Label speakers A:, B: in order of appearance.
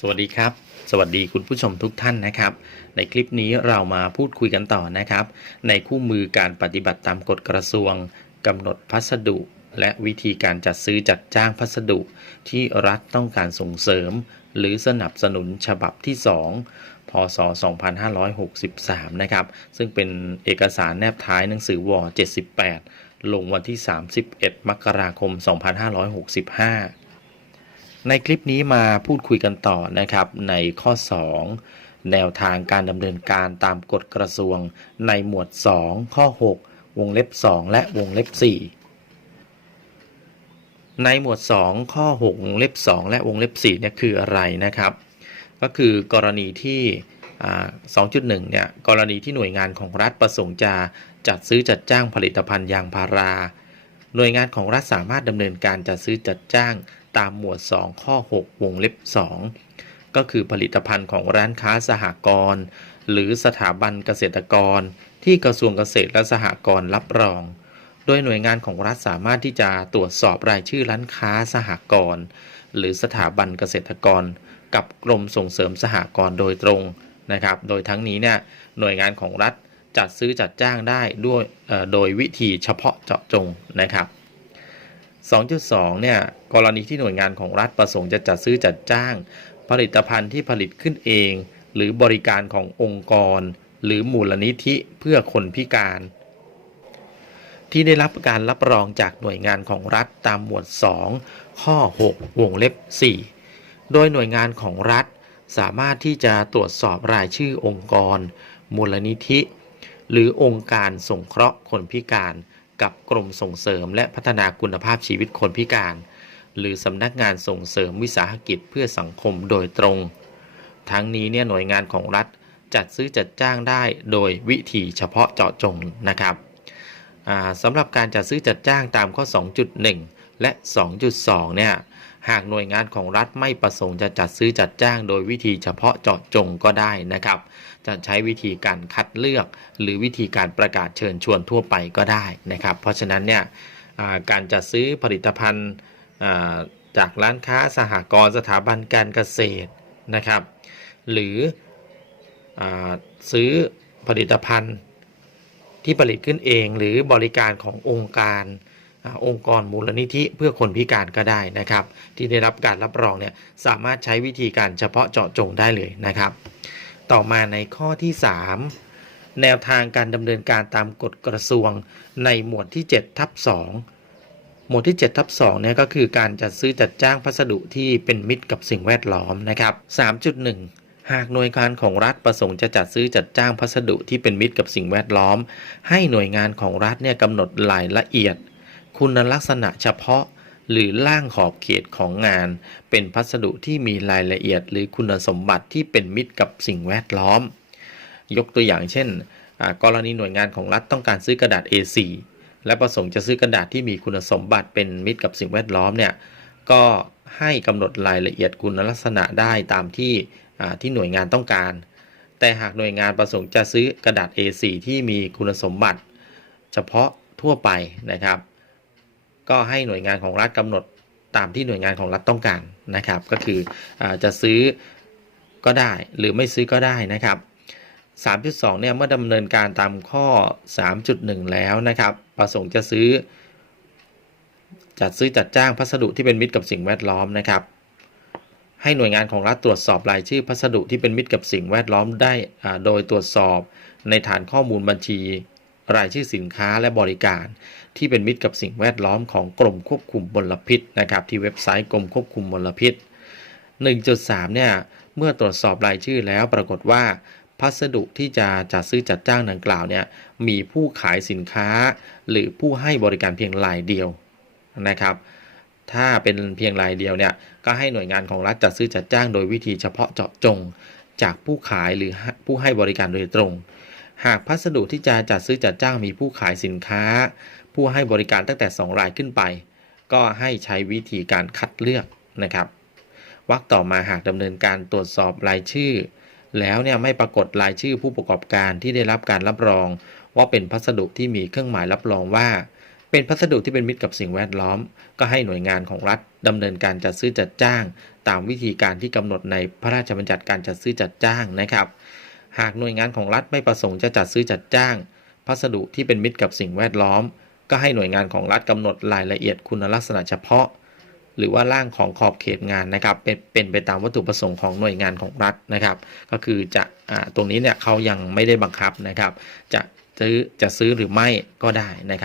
A: สวัสดีครับ สวัสดีคุณผู้ชมทุกท่านนะครับ ในคลิปนี้เรามาพูดคุยกันต่อนะครับ ในคู่มือการปฏิบัติตามกฎกระทรวงกำหนดพัสดุ และวิธีการจัดซื้อจัดจ้างพัสดุ ที่รัฐต้องการส่งเสริม หรือสนับสนุนฉบับที่ 2 พศ 2563 นะครับ ซึ่งเป็นเอกสารแนบท้ายหนังสือว78 ลงวันที่ 31 มกราคม 2565 ในคลิปนี้มาพูดคุยกันต่อนะครับในข้อ 2 แนวทางการดำเนินการตามกฎกระทรวง ในหมวด 2 ข้อ 6 วงเล็บ 2 และวงเล็บ 4 ในหมวด 2 ข้อ 6 วงเล็บ 2 และวงเล็บ4เนี่ยคืออะไรนะครับ ก็คือกรณีที่อ่า2.1 เนี่ยกรณีที่หน่วยงานของรัฐประสงค์จะจัดซื้อจัดจ้างผลิตภัณฑ์ยางพารา หน่วยงานของรัฐสามารถดำเนินการจัดซื้อจัดจ้าง ตามหมวด 2 ข้อ 6 วงเล็บ 2 ก็คือผลิตภัณฑ์ของร้านค้าสหกรณ์หรือสถาบันเกษตรกร ที่กระทรวงเกษตรและสหกรณ์รับรอง โดยหน่วยงานของรัฐสามารถที่จะตรวจสอบรายชื่อร้านค้าสหกรณ์หรือสถาบันเกษตรกร กับกรมส่งเสริมสหกรณ์โดยตรงนะครับ โดยทั้งนี้เนี่ยหน่วยงานของรัฐจัดซื้อจัดจ้างได้ด้วยโดยวิธีเฉพาะเจาะจงนะครับ 2.2 เนี่ยกรณีที่หน่วยงานของรัฐประสงค์จะจัดซื้อจัดจ้าง ผลิตภัณฑ์ที่ผลิตขึ้นเอง หรือบริการขององค์กร หรือมูลนิธิเพื่อคนพิการ ที่ได้รับการรับรองจากหน่วยงานของรัฐตามหมวด 2 ข้อ 6 วงเล็บ 4 โดยหน่วยงานของรัฐสามารถที่จะตรวจสอบรายชื่อองค์กร มูลนิธิ หรือองค์การสงเคราะห์คนพิการ กับกรมส่งเสริมและพัฒนาคุณภาพชีวิตคนพิการ หรือสำนักงานส่งเสริมวิสาหกิจเพื่อสังคมโดยตรง ทั้งนี้เนี่ยหน่วยงานของรัฐจัดซื้อจัดจ้างได้โดยวิธีเฉพาะเจาะจงนะครับสำหรับการจัดซื้อจัดจ้างตามข้อ 2.1 และ 2.2 เนี่ย หากหน่วยงานของรัฐไม่ประสงค์จะจัดซื้อจัดจ้างโดยวิธีเฉพาะเจาะจงก็ได้นะครับ จะใช้วิธีการคัดเลือก หรือวิธีการประกาศเชิญชวนทั่วไปก็ได้นะครับ เพราะฉะนั้นเนี่ยการจัดซื้อผลิตภัณฑ์จากร้านค้าสหกรณ์สถาบันการเกษตรนะครับ หรืออซื้อผลิตภัณฑ์ที่ผลิตขึ้นเองหรือบริการขององค์การ องค์กรมูลนิธิเพื่อคนพิการก็ได้นะครับ ที่ได้รับการรับรองเนี่ยสามารถใช้วิธีการเฉพาะเจาะจงได้เลยนะครับ ต่อมาในข้อที่ 3 แนวทางการดำเนินการตามกฎกระทรวงในหมวดที่7ทับ2หมวดที่7ทับ2เนี่ยก็คือการจัดซื้อจัดจ้างพัสดุที่เป็นมิตรกับสิ่งแวดล้อมนะครับ3.1หากหน่วยงานของรัฐประสงค์จะจัดซื้อจัดจ้างพัสดุที่เป็นมิตรกับสิ่งแวดล้อม ให้หน่วยงานของรัฐเนี่ยกำหนดรายละเอียด คุณลักษณะเฉพาะ หรือร่างขอบเขตของงาน เป็นพัสดุที่มีรายละเอียด หรือคุณสมบัติที่เป็นมิตรกับสิ่งแวดล้อม ยกตัวอย่างเช่นอ่ากรณีหน่วยงานของรัฐต้องการซื้อกระดาษ A4 และประสงค์จะซื้อกระดาษที่มีคุณสมบัติเป็นมิตรกับสิ่งแวดล้อมเนี่ยก็ให้กำหนดรายละเอียดคุณลักษณะได้ตามที่ที่หน่วยงานต้องการ แต่หากหน่วยงานประสงค์จะซื้อกระดาษ A4 ที่มีคุณสมบัติ เฉพาะทั่วไปนะครับ ก็ให้หน่วยงานของรัฐกำหนดตามที่หน่วยงานของรัฐต้องการนะครับ ก็คืออจะซื้อก็ได้หรือไม่ซื้อก็ได้นะครับ 3.2 เนี่ยเมื่อดำเนินการตามข้อ 3.1 แล้วนะครับ ประสงค์จะซื้อ จัดซื้อจัดจ้างพัสดุที่เป็นมิตรกับสิ่งแวดล้อมนะครับ ให้หน่วยงานของรัฐตรวจสอบรายชื่อพัสดุที่เป็นมิตรกับสิ่งแวดล้อมได้โดยตรวจสอบในฐานข้อมูลบัญชี รายชื่อสินค้าและบริการ ที่เป็นมิตรกับสิ่งแวดล้อมของกรมควบคุมมลพิษนะครับ ที่เว็บไซต์กรมควบคุมมลพิษ 1.3 เนี่ย เมื่อตรวจสอบรายชื่อแล้วปรากฏว่า พัสดุที่จะจัดซื้อจัดจ้างดังกล่าวเนี่ยมีผู้ขายสินค้า หรือผู้ให้บริการเพียงรายเดียวนะครับถ้าเป็นเพียงรายเดียวเนี่ยก็ให้หน่วยงานของรัฐจัดซื้อจัดจ้างโดยวิธีเฉพาะเจาะจง จากผู้ขายหรือผู้ให้บริการโดยตรง หากพัสดุที่จะจัดซื้อจัดจ้างมีผู้ขายสินค้า ผู้ให้บริการตั้งแต่ 2 รายขึ้นไป ก็ให้ใช้วิธีการคัดเลือกนะครับวรรคต่อมาหากดำเนินการตรวจสอบรายชื่อ แล้วเนี่ยไม่ปรากฏรายชื่อผู้ประกอบการที่ได้รับการรับรอง ว่าเป็นพัสดุที่มีเครื่องหมายรับรองว่า เป็นพัสดุที่เป็นมิตรกับสิ่งแวดล้อม ก็ให้หน่วยงานของรัฐดำเนินการจัดซื้อจัดจ้าง ตามวิธีการที่กำหนดในพระราชบัญญัติการจัดซื้อจัดจ้างนะครับ หากหน่วยงานของรัฐไม่ประสงค์จะจัดซื้อจัดจ้าง พัสดุที่เป็นมิตรกับสิ่งแวดล้อม ก็ให้หน่วยงานของรัฐกำหนดรายละเอียดคุณลักษณะเฉพาะ หรือว่าร่างของขอบเขตงานนะครับ เป็นเป็นไปตามวัตถุประสงค์ของหน่วยงานของรัฐนะครับ ก็คือจะอตรงนี้เนี่ยเขายังไม่ได้บังคับนะครับ จะซื้อจะซื้อหรือไม่ก็ได้นะครับ